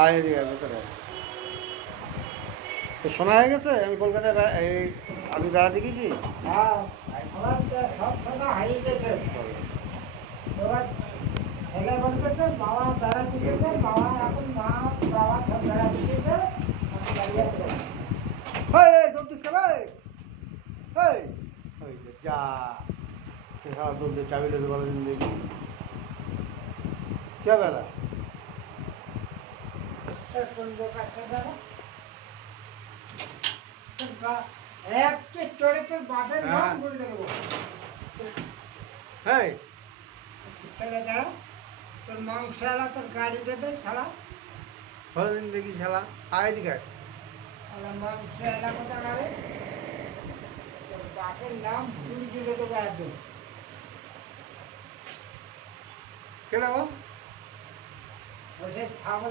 আয় এদিকে আয়, ভেতরে আয়। তো শোনা হয়ে গেছে আমি কলকাতায় আমি বেড়াতে গেছি। হ্যাঁ, আমার তো সব শোনা হয়ে গেছে। এবার ছেলে বলতেছে বাবা বেড়াতে গেছে, বাবা এখন মা বাবা সব বেড়াতে গেছে, আমি দাঁড়িয়ে আছি। এই দৌড়তিস কেন? এই ওই যে যা দৌড়তে চাবি লেগে বলে দিন দেখি কে বেলা কোন দোকানটা যাবো? একটা চড়ে তোর বাপের নাম করে দেবো। হ্যাঁ ছেলে যারা তোর মাংসওয়ালা তোর গাড়ি দেবে সারা, বলে দিন দেখি খেলা আয় দিকে মাংসওয়ালা কোথা গাড়ি তোর বাপের নাম ভুল দিলে দেবো একদম। কেন ওই সে ছাগল